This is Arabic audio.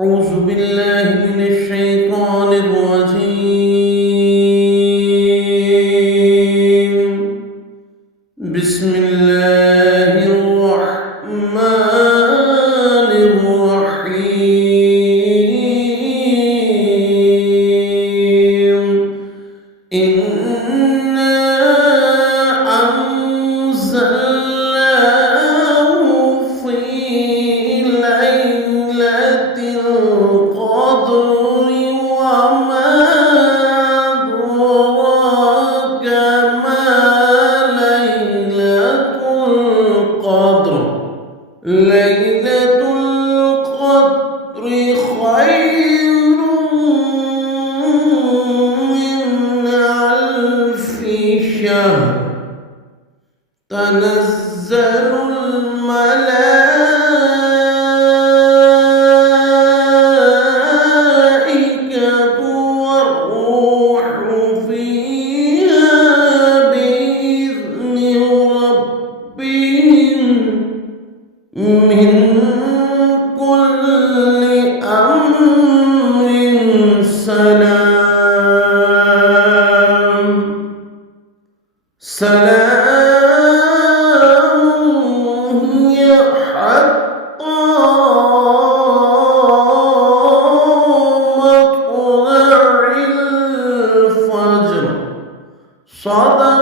أعوذ بالله من الشيطان الرجيم. بسم الله الرحمن الرحيم. إنا أنزلناه في ليلة القدر وما أدراك ما ليلة القدر. ليلة القدر خير من ألف شهر. تنزل الملائكة والروح فيها بإذن ربهم من كل أمر سلام هي حتى مطلع الفجر. صدق